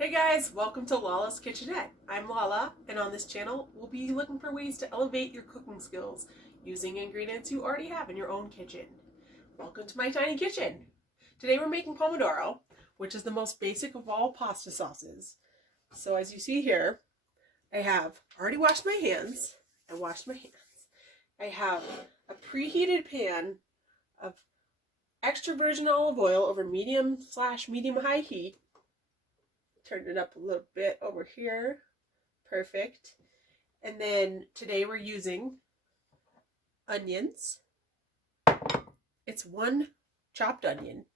Hey guys, welcome to Lala's Kitchenette. I'm Lala, and on this channel, we'll be looking for ways to elevate your cooking skills using ingredients you already have in your own kitchen. Welcome to my tiny kitchen. Today we're making pomodoro, which is the most basic of all pasta sauces. So as you see here, I have already washed my hands. I have a preheated pan of extra virgin olive oil over medium/medium-high heat. Turned it up a little bit over here. Perfect. And then today we're using onions. It's one chopped onion,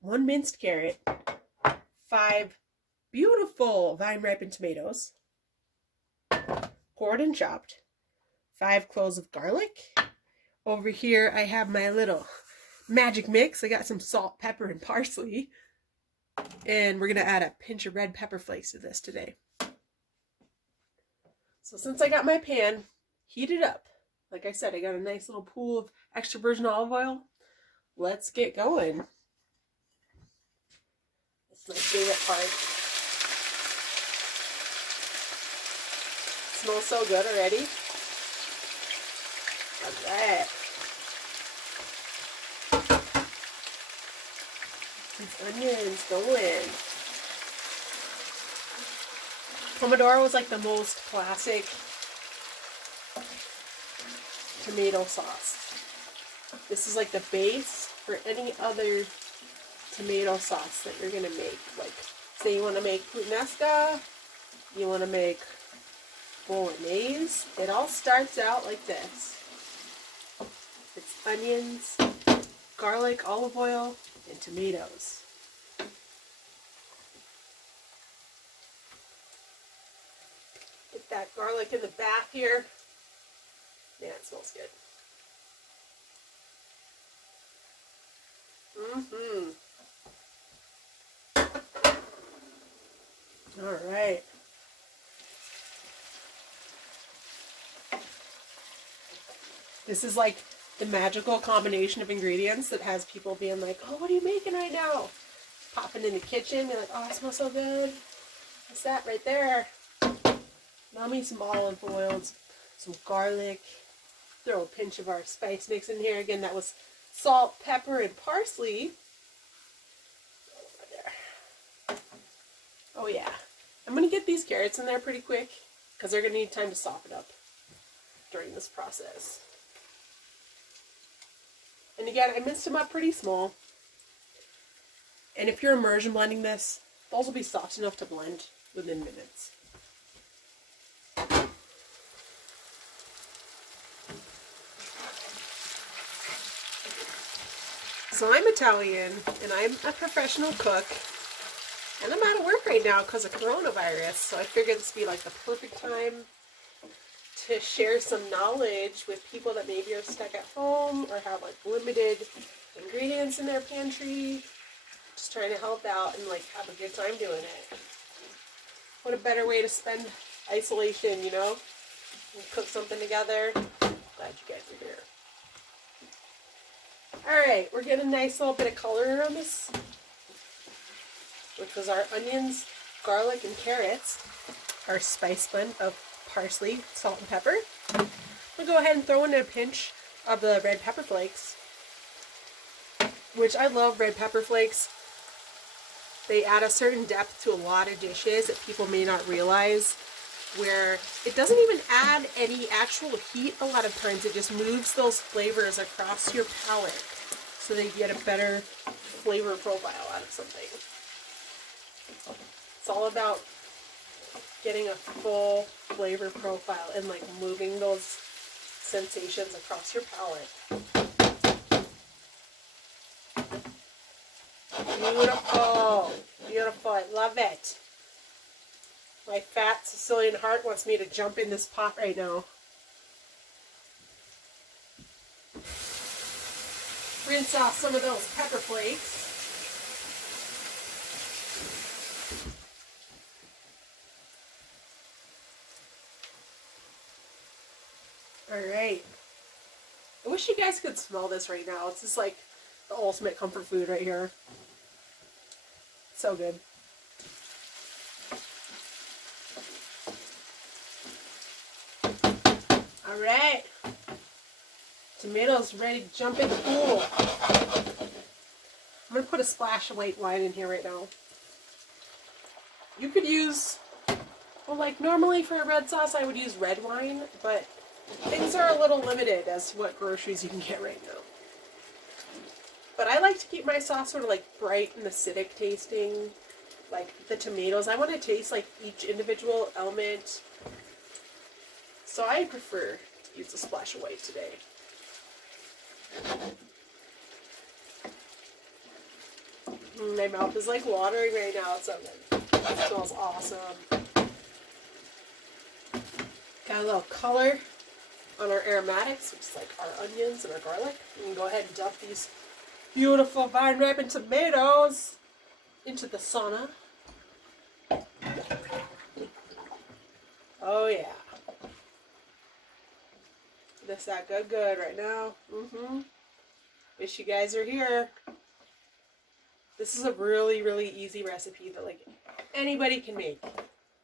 one minced carrot, 5 beautiful vine-ripened tomatoes, cored and chopped, 5 cloves of garlic. Over here I have my little magic mix. I got some salt, pepper, and parsley. And we're going to add a pinch of red pepper flakes to this today. So since I got my pan heated up, like I said, I got a nice little pool of extra virgin olive oil. Let's get going. It's my favorite part. It smells so good already. Alright. These onions going. Pomodoro is like the most classic tomato sauce. This is like the base for any other tomato sauce that you're going to make. Like, say you want to make puttanesca, you want to make bolognese. It all starts out like this. It's onions, garlic, olive oil, and tomatoes. Get that garlic in the back here. Yeah, it smells good. All right. This is like the magical combination of ingredients that has people being like, oh, what are you making right now? Popping in the kitchen, be like, oh, it smells so good. What's that right there? Now me some olive oil, some garlic. Throw a pinch of our spice mix in here. Again, that was salt, pepper, and parsley. Over there. Oh yeah. I'm going to get these carrots in there pretty quick because they're going to need time to soften up during this process. And again, I minced them up pretty small. And if you're immersion blending this, those will be soft enough to blend within minutes. So I'm Italian, and I'm a professional cook. And I'm out of work right now because of coronavirus. So I figured this would be like the perfect time to share some knowledge with people that maybe are stuck at home or have like limited ingredients in their pantry. Just trying to help out and like have a good time doing it. What a better way to spend isolation, you know? And cook something together. Glad you guys are here. Alright, we're getting a nice little bit of color on this, which was our onions, garlic, and carrots. Our spice blend of parsley, salt, and pepper. We'll go ahead and throw in a pinch of the red pepper flakes, which I love red pepper flakes. They add a certain depth to a lot of dishes that people may not realize, where it doesn't even add any actual heat a lot of times. It just moves those flavors across your palate so that you get a better flavor profile out of something. It's all about getting a full flavor profile and like moving those sensations across your palate. Beautiful. Beautiful. I love it. My fat Sicilian heart wants me to jump in this pot right now. Rinse off some of those pepper flakes. Alright. I wish you guys could smell this right now. It's just like the ultimate comfort food right here. So good. All right. Tomatoes ready to jump in the pool. I'm going to put a splash of white wine in here right now. You could use, well, like normally for a red sauce I would use red wine, but things are a little limited as to what groceries you can get right now. But I like to keep my sauce sort of like bright and acidic tasting, like the tomatoes. I want to taste like each individual element. So I prefer to use a splash of white today. My mouth is like watering right now. It's so good. It smells awesome. Got a little color on our aromatics, which is like our onions and our garlic. We can go ahead and dump these beautiful vine ripened tomatoes into the sauna. Oh yeah. This that good right now. Wish you guys are here. This is a really easy recipe that like anybody can make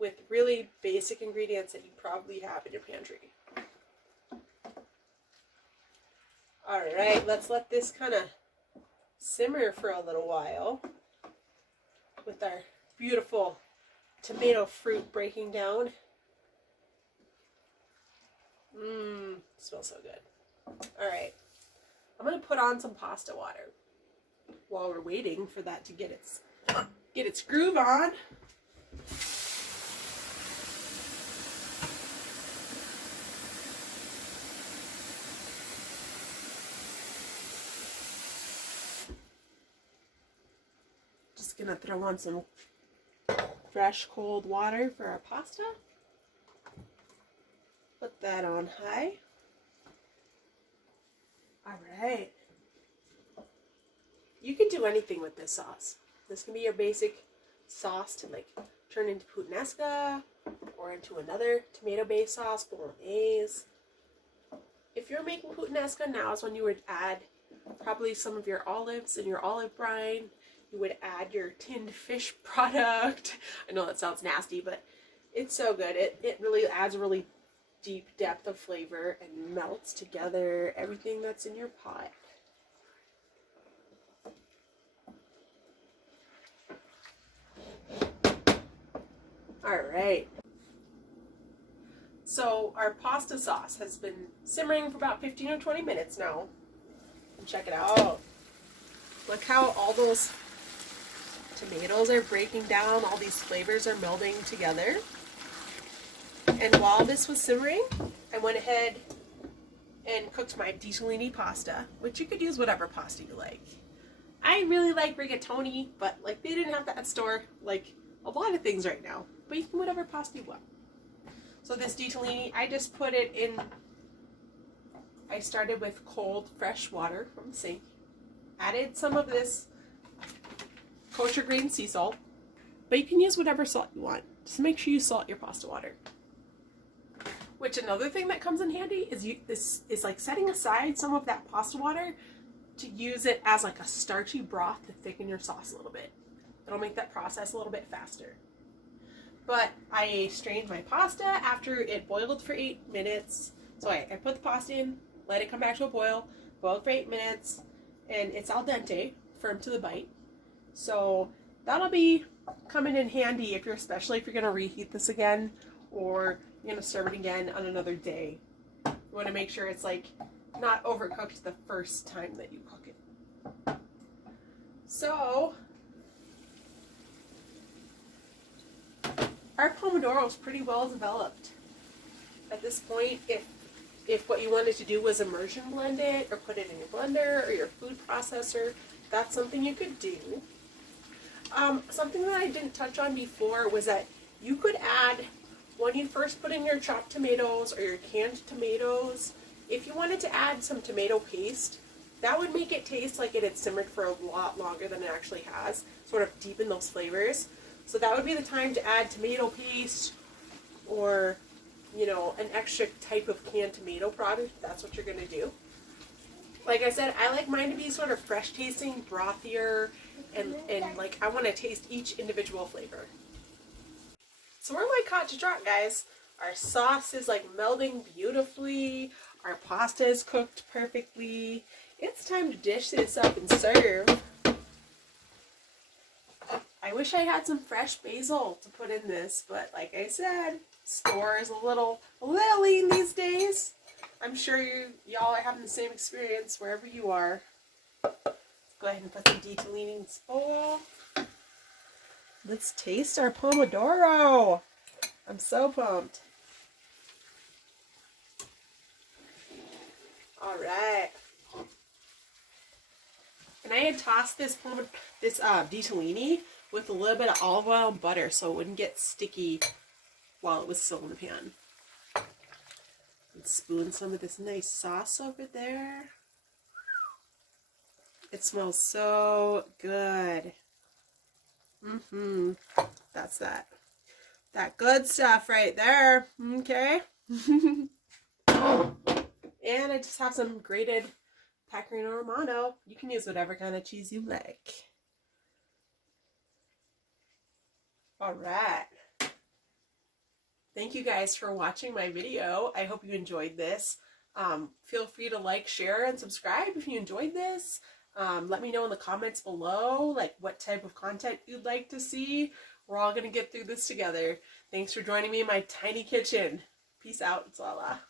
with really basic ingredients that you probably have in your pantry. All right, let's let this kind of simmer for a little while with our beautiful tomato fruit breaking down. Smells so good. All right, I'm gonna put on some pasta water while we're waiting for that to get its groove on. Just gonna throw on some fresh cold water for our pasta. Put that on high. All right. You can do anything with this sauce. This can be your basic sauce to like turn into puttanesca or into another tomato-based sauce, bolognese. If you're making puttanesca, now is when you would add probably some of your olives and your olive brine. You would add your tinned fish product. I know that sounds nasty, but it's so good. It really adds a really deep depth of flavor and melts together everything that's in your pot. All right. So our pasta sauce has been simmering for about 15 or 20 minutes now. Check it out. Look how all those tomatoes are breaking down. All these flavors are melding together. And while this was simmering, I went ahead and cooked my ditalini pasta, which you could use whatever pasta you like. I really like rigatoni, but like they didn't have that at store, like a lot of things right now. But you can whatever pasta you want. So this ditalini, I just put it in. I started with cold, fresh water from the sink. Added some of this kosher green sea salt, but you can use whatever salt you want. Just make sure you salt your pasta water. Which another thing that comes in handy is this is like setting aside some of that pasta water to use it as like a starchy broth to thicken your sauce a little bit. It'll make that process a little bit faster. But I strained my pasta after it boiled for 8 minutes. So I put the pasta in, let it come back to a boil, boiled for 8 minutes, and it's al dente, firm to the bite. So that'll be coming in handy especially if you're gonna reheat this again or you're gonna serve it again on another day. You wanna make sure it's like not overcooked the first time that you cook it. So our Pomodoro is pretty well developed. At this point, if what you wanted to do was immersion blend it or put it in your blender or your food processor, that's something you could do. Something that I didn't touch on before was that you could add, when you first put in your chopped tomatoes or your canned tomatoes, if you wanted to add some tomato paste, that would make it taste like it had simmered for a lot longer than it actually has, sort of deepen those flavors. So that would be the time to add tomato paste or, you know, an extra type of canned tomato product if that's what you're going to do. Like I said, I like mine to be sort of fresh tasting, brothier, and like I want to taste each individual flavor. So we're like hot to trot, guys. Our sauce is like melding beautifully. Our pasta is cooked perfectly. It's time to dish this up and serve. I wish I had some fresh basil to put in this, but like I said, store is a little lean these days. I'm sure y'all are having the same experience wherever you are. Let's go ahead and put some ditalini in this bowl. Let's taste our pomodoro. I'm so pumped. All right. And I had tossed this ditalini with a little bit of olive oil and butter so it wouldn't get sticky while it was still in the pan. And spoon some of this nice sauce over there. It smells so good. That's that good stuff right there. Okay. And I just have some grated Pecorino Romano. You can use whatever kind of cheese you like. All right. Thank you guys for watching my video. I hope you enjoyed this. Feel free to like, share, and subscribe if you enjoyed this. Let me know in the comments below like what type of content you'd like to see. We're all going to get through this together. Thanks for joining me in my tiny kitchen. Peace out. It's Lala.